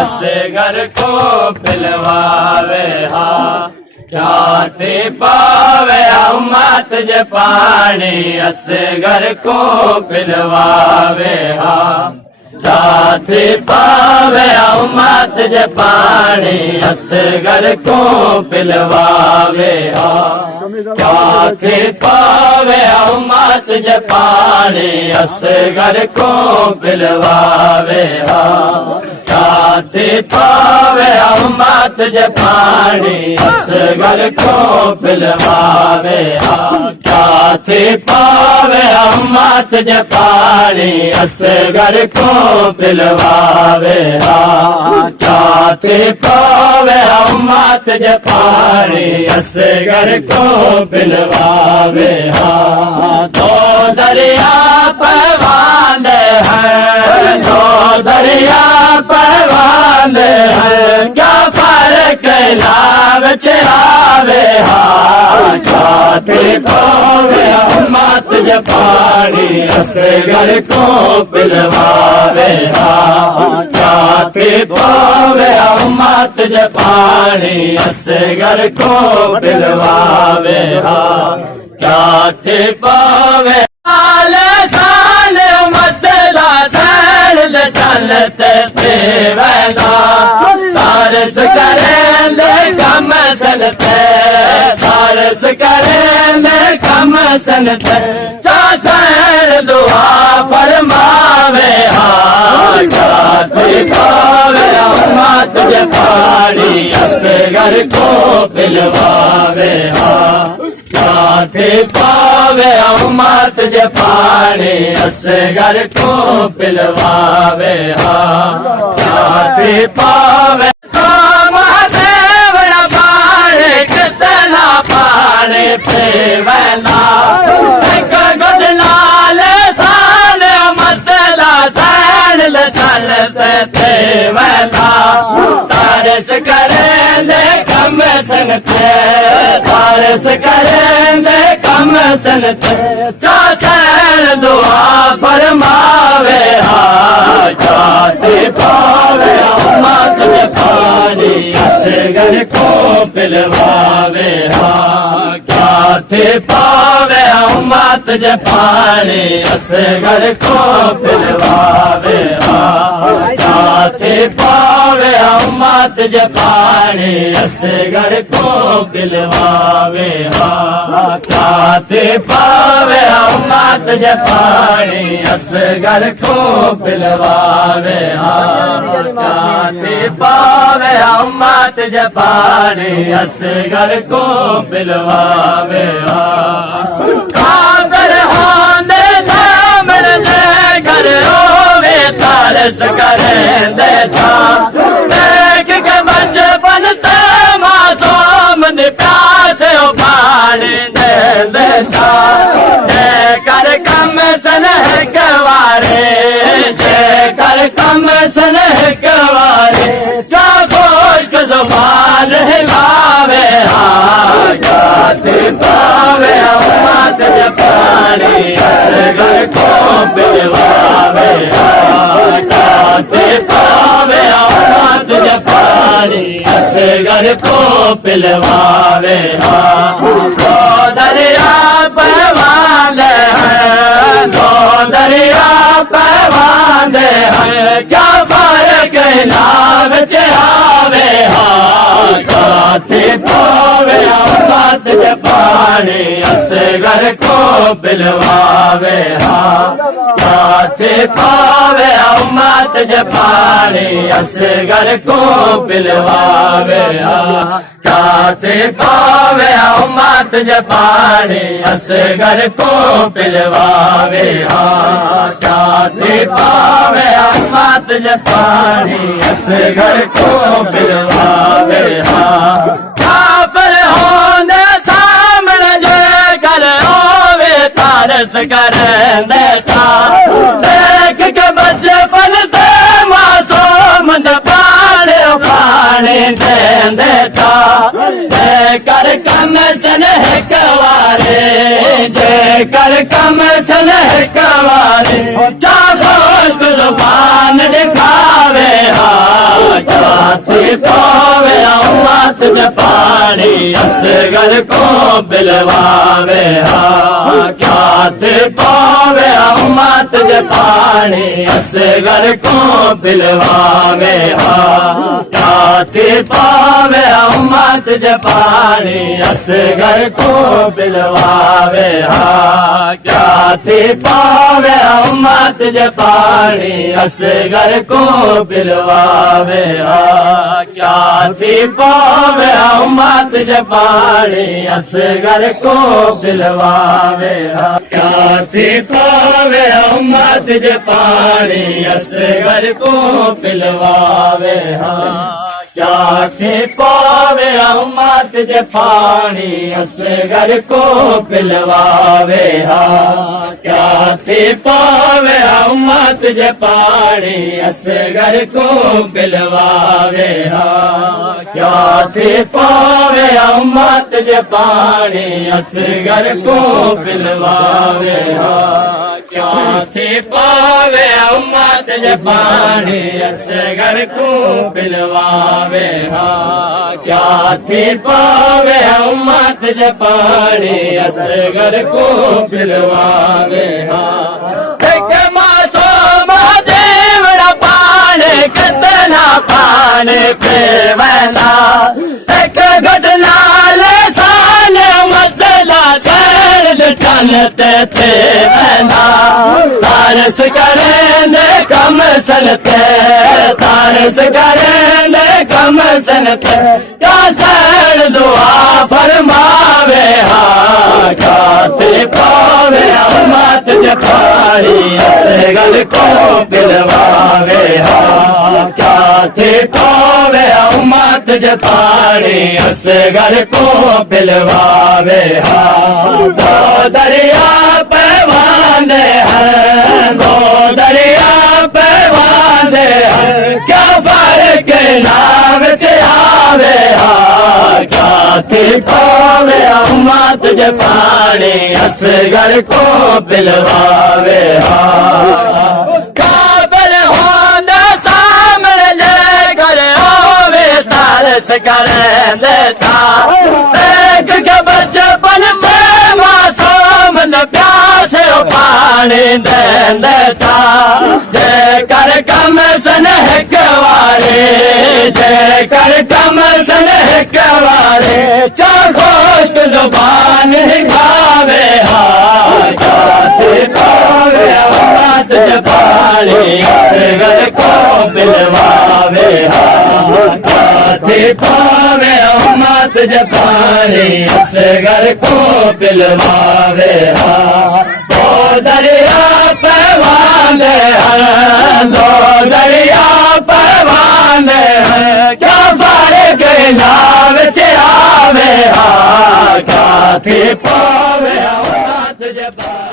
असगर को पिलवावे हा जाते पावे उम्मत जे पानी असगर को पिलवावे हा जाते पावे उम्मत जे पानी असगर को पिलवावे हा जाते पावे उम्मत जे पानी असगर को पिलवावे हा जाते पावे उम्मत जे पानी असगर को पिलवावे हा जाते पावे उम्मत जे पानी असगर को पिलवावे हा जाते पावे उम्मत जे पानी असगर को पिलवावे हा दो दरिया पैवान है दो दरिया पैवान है क्या फर्क लाभ चरावे हा जाते पावे उम्मत जे पानी असगर को पिलवावे हा जाते पावे उम्मत जे पानी असगर को पिलवावे हा जाते पावे चलते पेवना तारस करेंगे कम सनते तारस करेंगे कम सनते चासर दुआ फरमावे हा जाते पावे उम्मत जे पानी असगर को पिलवावे हा जाते पावे उम्मत जे पानी असगर को पिलवावे हा जाते पावे महादेव पानी कितना पानी पेवना एक गुड लाल साल मतला सैन चलते पेवना तारस करेंगे कम सनते तारस करेंगे कम सनते चासर दुआ फरमावे हा जाते पावे उम्मत जे पानी असगर को पिलवावे हा जाते पावे उम्मत जे पानी असगर को पिलवावे हा जाते पावे उम्मत जे पानी असगर को पिलवावे हा जाते पावे उम्मत जे पानी असगर को पिलवावे हा जाते पावे उम्मत जे पानी असगर को पिलवावे हा काबर होने सामने घर रोवे तारस करेंदे था देख के बचपन ते मासूम दे प्यासे पानी दे देता कर कम सनह कवारे कर कम सनह कवारे चाकोश जुबान हिलावे हा जाते पावे उम्मत जे पानी असगर को पिलवावे हा जाते पावे उम्मत जे पानी असगर को पिलवावे हा दो दरिया पैवान है दो दरिया पैवान है क्या फर्क लाभ चरावे हा जाते पावे उम्मत जे पानी असगर को पिलवावे हा जाते पावे उम्मत जे पानी असगर को पिलवावे हा जाते पावे उम्मत जे पानी असगर को पिलवावे हा जाते पावे उम्मत जे पानी असगर को पिलवावे हा काफिर होने सामने जे कर ओवे तारस करेंदे था देख के बचपन ते मासूम दे पाले पानी देंदे था कर कम सनह कवारे कर कम सनह कवारे चाहो थी पावे उम्मत ज पानी असगर को बिलवावे हा क्या थी पावे उम्मत ज पानी असगर को बिलवावे हा क्या थी पावे उम्मत ज पानी असगर को बिलवावे हा क्या थी पावे उम्मत ज पानी असगर को बिलवावे हा क्या थी पावे उम्मत ज पानी असगर को बिलवावे हा क्या थी पावे उम्मत ज पानी असगर को बिलवावे हा क्या थी पावे उम्मत ज पानी असगर को पिलवावे हा क्या थी पावे उम्मत ज पानी असगर को पिलवावे हा क्या थी पावे उम्मत ज पानी असगर को पिलवावे हा क्या थी पावे उम्मत ज पानी असगर को पिलवावे हा क्या थी पावे उम्मत ज पानी असगर को पिलवावे हा देवड़ा पाने कितना पाने पेवना एक घटना साने मतला सैन चलते थे बना तारस करेंगे कम सनते तारस करेंगे कम सनते चासर दुआ फरमावे हा खाते पावे उम्मत ज पानी असगर को बिलवावे हा खाते पावे उम्मत ज पानी असगर को बिलवावे हा दो दरिया पे बांधे हैं दो दरिया पे बांधे हैं क्या फर्क नाम आवे हा क्या थी पावे उम्मत ज पानी असगर को बिलवावे हा काबिल होने सामने लेकर आवे तारस करें देता एक के बचपन में मासूम न प्यास पानी दे देता जेकर कम सन हिकवारे जेकर कम सन हिकवारे चाखोश जुबान हिखावे हा जाते पावे उम्मत ज पानी असगर को बिलवावे हा जाते पावे उम्मत ज पानी असगर को बिलवावे हा दो दरिया पे बांधे हैं दो दरिया पे बांधे हैं क्या फर्क नाव आवे हा क्या थी पावे उम्मत ज पानी